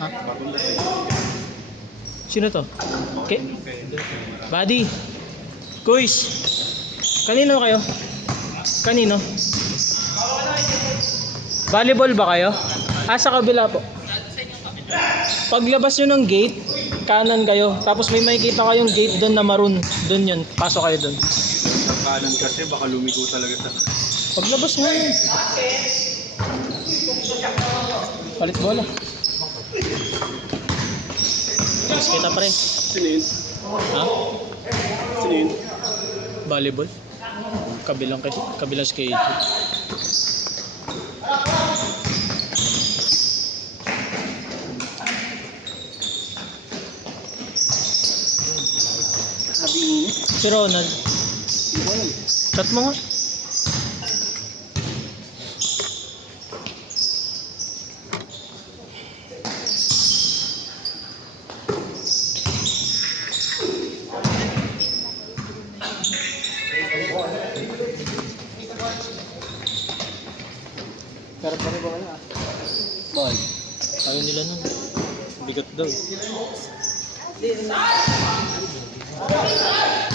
Ha? Sino to? Okay. Buddy. Kuis. Kanino kayo? Kanino? Volleyball ba kayo? Sa kabila po. Paglabas nyo ng gate, kanan kayo. Tapos may makikita kayong gate doon na maroon. Doon yun. Pasok kayo doon. Ang kanan kasi baka lumigo talaga sa... Paglabas mo yun. Palit bola. Mas kita pa rin. Sinin? Ha? Sinin? Volleyball. Kabilang skate. Sabi mo? Si Ronald. Chat mo nga. Pero pa rin ba kaya? Ball. Ayaw nila nun. Bigat daw.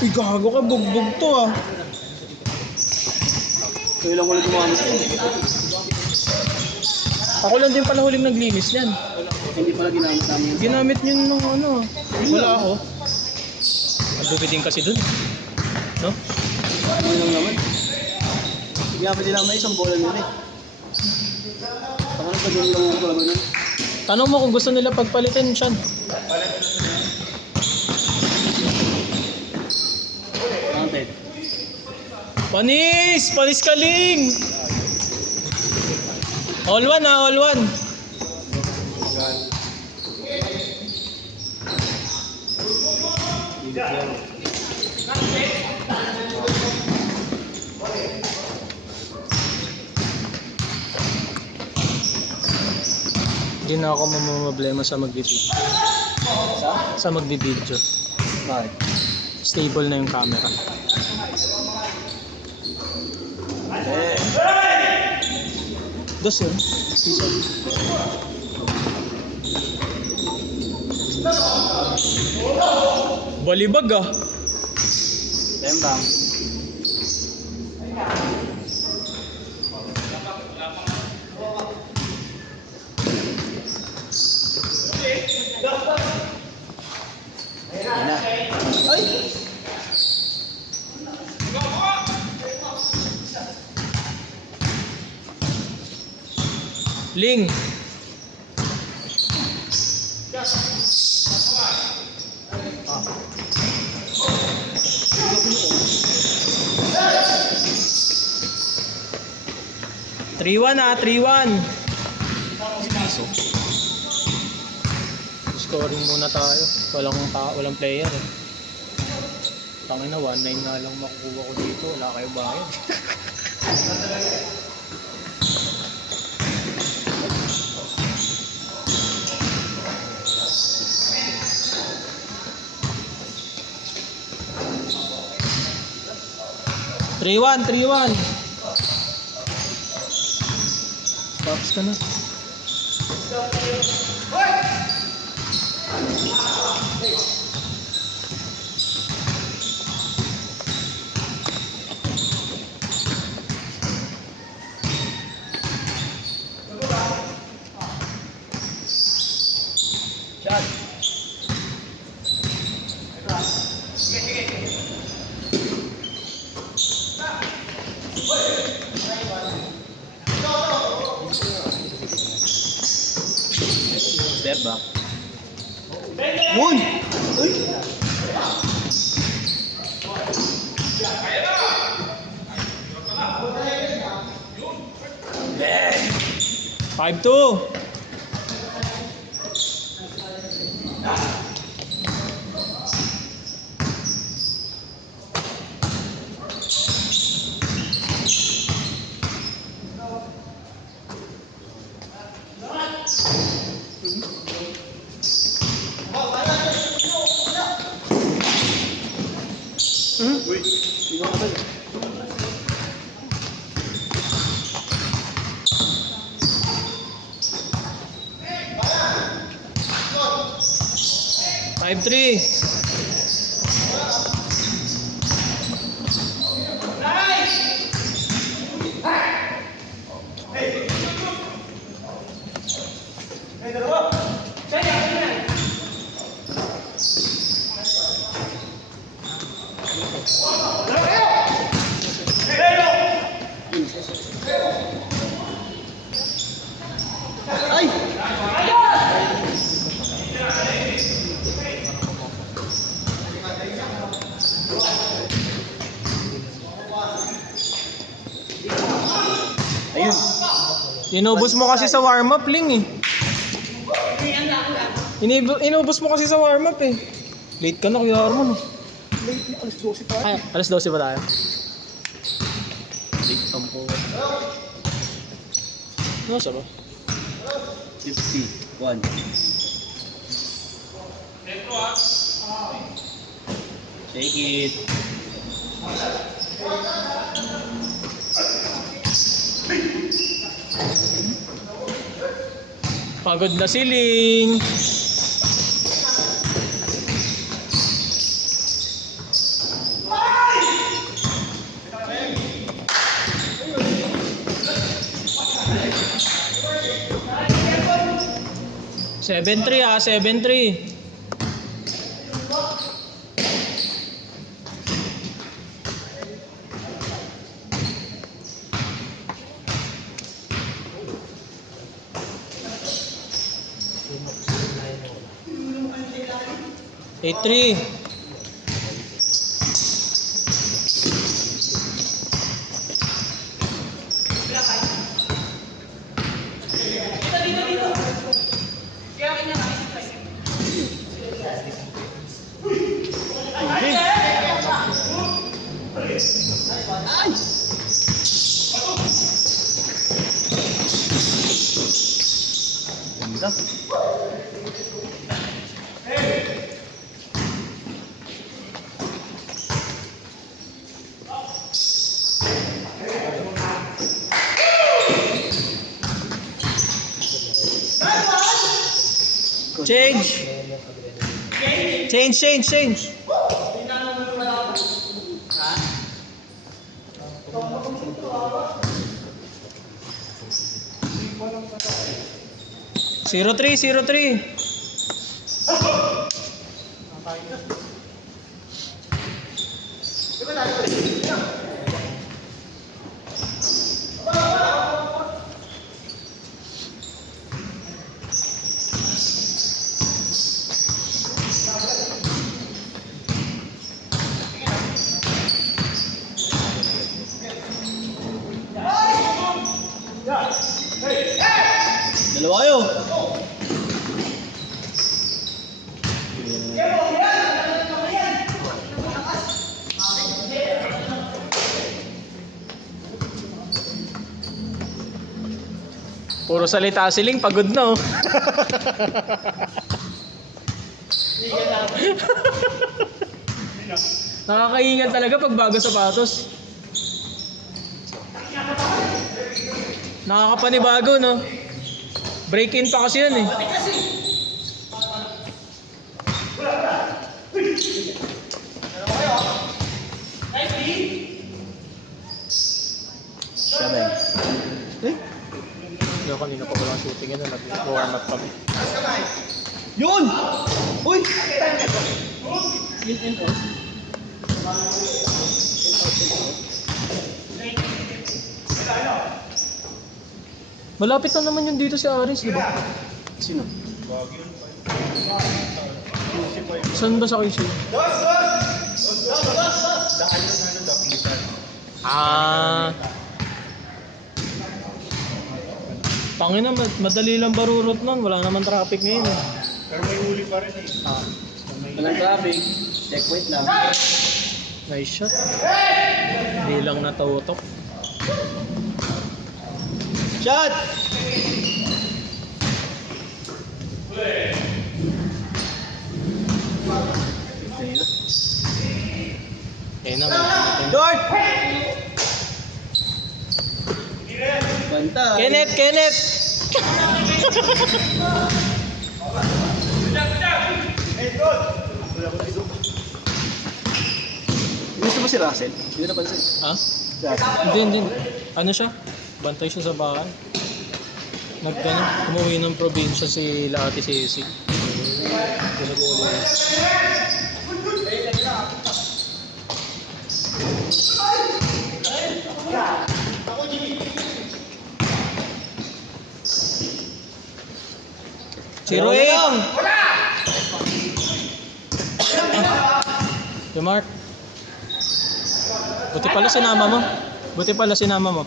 Uy, gago ka. Bugbog to ah. Kailan ko lang gumamit yun. Ako lang din pala huling naglinis yan. Hindi pala ginamit namin yun. Ginamit nyo nung ano. Wala ako. Nagbubiting kasi dun. No? Ano lang naman. Ginamit nila may isang bola nila eh. Saka nagpagyan lang ako talaga nun. Tanong mo kung gusto nila pagpalitin siya. Counted. Panis! Panis kaling! All one ah, all one. Hindi na ako mamamblema sa magbibideo. Sa magbibideo. Bakit? Stable na yung camera. Dos yun. Balibag ah. Tembang. Ayan na. Ay! Ling. Three one ah, 3-1. Scoring muna tayo. Walang player eh. Tangina 1-9 nga lang makukuha ko dito. Wala kayo bayad. Three one. Stops ka na. Step back. Yun! Ay! 5-2. Uy! Iba ka tayo. 5-3. Ay! Ayun. Inubos mo kasi sa warm-up, Ling eh. Inubos mo kasi sa warm-up eh. Late ka na, Kuya Armon eh. Late na, alas 12 pa. Ay, alas 12 ba tayo? Late 10. Ano siya ba? 51. Shake it. Pagod na si Ling. Seven three 7-3. Eight three. Ganda. Change. Change. Zero three. Dalawa kayo. Puro salita si Ling, pagod na oh. Nakakaingat talaga pag bago sapatos. Nakakapanibago no. Break-in pa kasi yun eh. Seven. Eh? Yung kanina pa walang shooting yun, nag-warm up kami. Yun! Uy! Yun, yun. Malapit na naman yun dito si Aris, di ba? Sino? Saan ba sa QC? Pangina, madali lang barurot nun. Wala naman traffic ngayon eh. Pero may huli pa rin eh. Walang traffic. Checkpoint lang. Nice shot. Hindi lang natautok. Shot! Eh naman. George! Banta. Kenneth! Gusto mo si Russell? Hindi na pansin. Ha? Si Russell. Hindi. Ano siya? Bantay siya sa bahay. Umuwi ng probinsya si Ate Ceci. Pinag-uuli. Zero eight. Yo Mark. Buti pala sinama mo.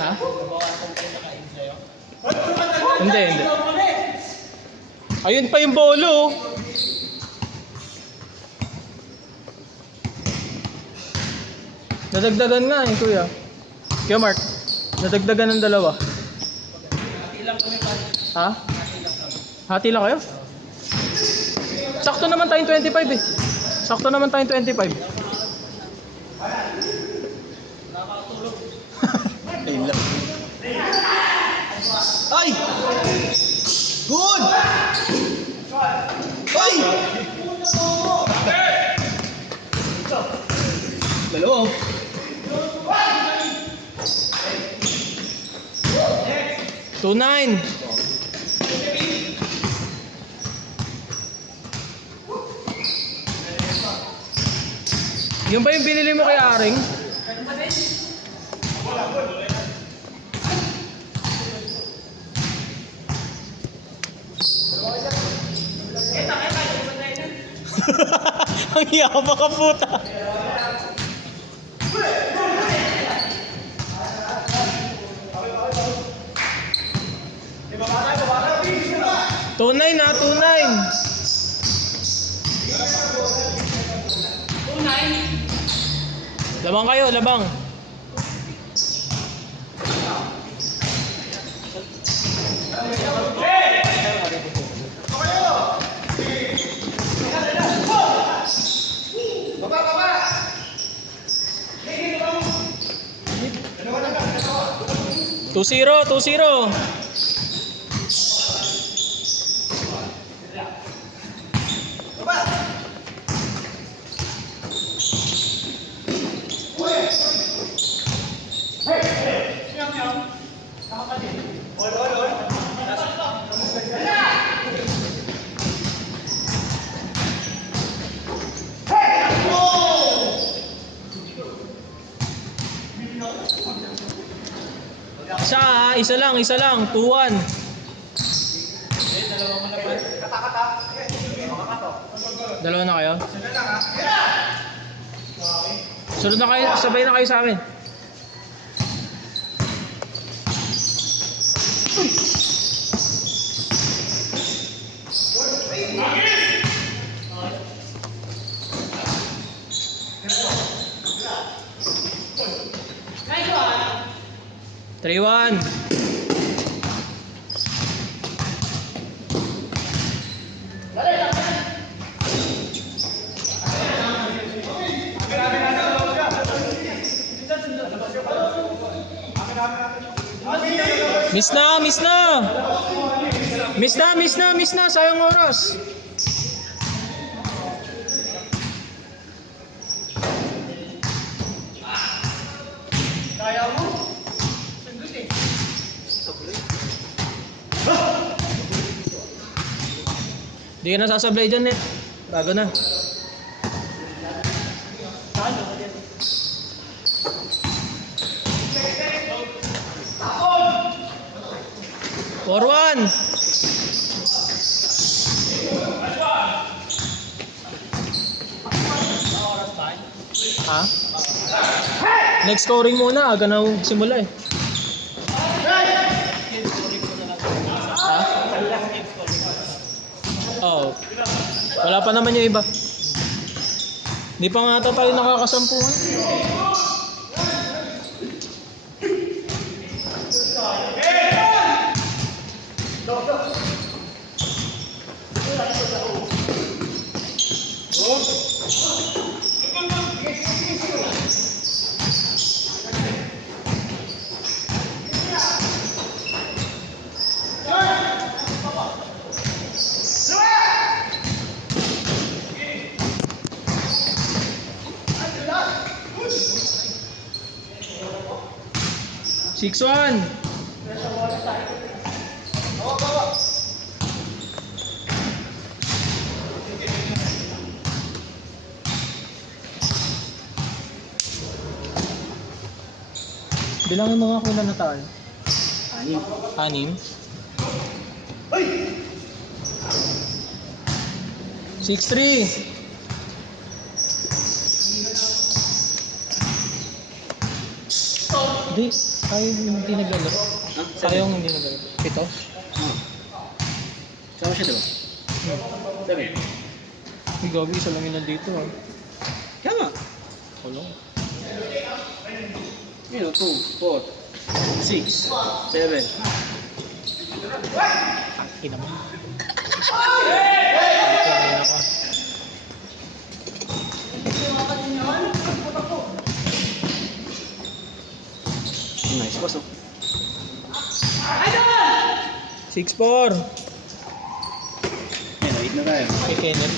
Ha? Hindi. Ayun pa yung bolo. Nadagdagan nga eh, kuya. Kuya Mark, nadagdagan ng dalawa. Ha? Hati lang kayo? Sakto naman tayong 25 eh. Sakto naman tayong 25. Ayun lang. Ay! Good! Ay! Dalawa. 2-9. Yung ba yung binili mo kay Aring? Ang yabang ka puta. Tunay na, tunay. Labang kayo, labang. Two zero. Isa lang, 2-1. Dalawa na kayo? Sunod na kayo, sabay na kayo sa akin. Nice 3-1. Miss na, sayang oras. Kaya mo? Sandun eh. Di ka nasasablay dyan eh. Bago na. Forward. Ha? Next scoring muna, aga na simula eh. Ha? Oh. Wala pa naman yung iba. Hindi pa nga ata tayo nakakasampuhan. 6-1. Bilangin mo nga kung ilan na tayo. 6. 6-3. Hindi, tayo hindi naglalaro. Ha? Tayo hindi naglalaro. 7. Sama siya diba? 7. May gagi, isa lang yun nandito ah. Kaya nga. Wala. Yun o, 2, 4, 6, 7. Ina mo. Ito na ka. Nice pass oh. 6-4. Yan, 8 na tayo. Kay Kenneth.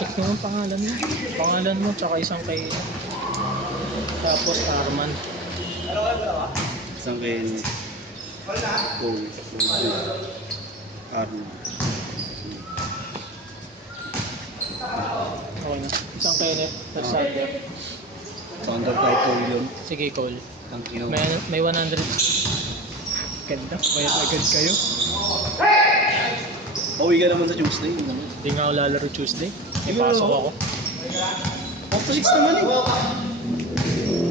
Check mo ang pangalan mo. Pangalan mo, tsaka isang kay... Tapos Arman. Isang kay Cole. Arnold. Okay na. Isang Kenneth. Tapos Sander. Thunder kay Cole yun. Sige, Cole. Ang ino. May 100. Ganda. Bayad agad kayo. Pauwi ka naman sa Tuesday. Yun naman. Hindi nga ako lalaro Tuesday. May Ayun, pasok oh. ako. Off to 6 naman eh.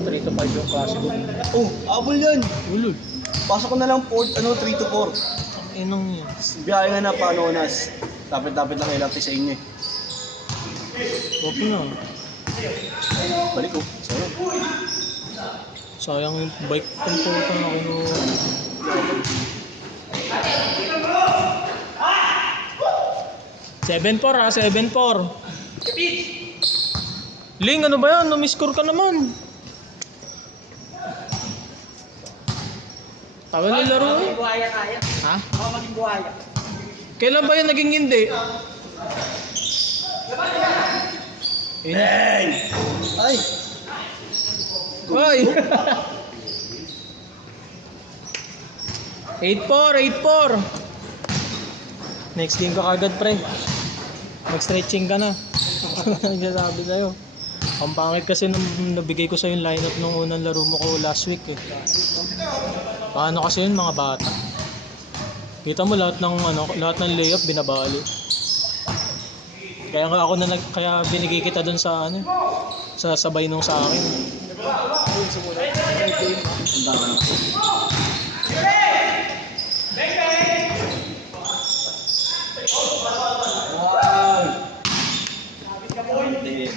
3 to 5 yung classic. Oh, abol yan. Ulul. Pasok ko na lang 3 to 4. Ang inong yun. Biyahe nga na Panonas. Tapit-tapit lang ilapit sa inyo eh. Okay na. Balik ko. Sayang. Sayang yung bike kung puta na kinuha. 7-4 ha, 7-4. Ling, ano ba yan? Numiscore ka naman. Tawa na laro eh. Buhaya tayo. Ha? Ako maging buhaya. Kailan ba yan naging hindi? Bang! Ay! Ay! 8-4, 8-4. Next game ka kagad, pre. Mag-stretching ka na. Nagsasabi sa'yo. Ang pangit kasi nung nabigay ko sa'yo yung lineup nung unang laro mo ko last week eh. Paano kasi yun mga bata? Kita mo lahat ng layup binabali. Kaya nga ako kaya binigay kita dun sa sa sabay nung sa akin. Ang dami na kasi. Hindi.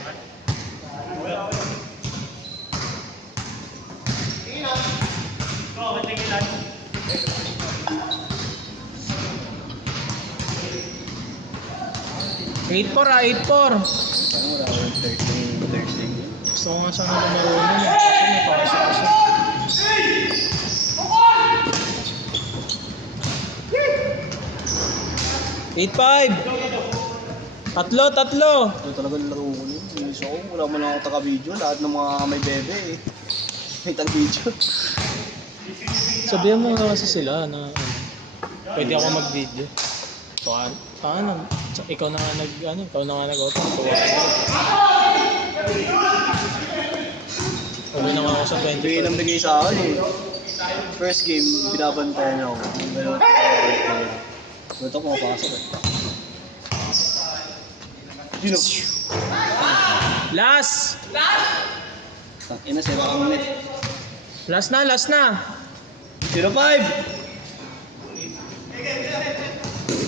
8-4 ah, 8-4. Parang wala ko yung Thursday. Gusto ko nga sana lumaro nun eh. Kasi may pasok kasi. Tatlo. Ito talaga laro ko yun. Inis ako. Wala mo lang ako taga-video. Lahat ng mga may bebe eh. May tag-video. Sabihan mo nga kasi sila na pwede ako mag-video. So, paano? Ikaw na nga nag-open. Tuwa ka na. Sabi na nga ako sa Bigay 20. lang bigay sa akin eh. First game, binabantayan ako. Ito ko mapasok eh. Sino? Last! Tangina, sila kang net. Last na! 0-5!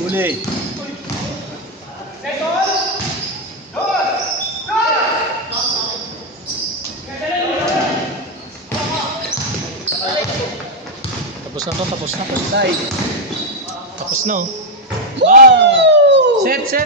Huli. Tapos na. Tay. Tapos na oh. Wow! Set!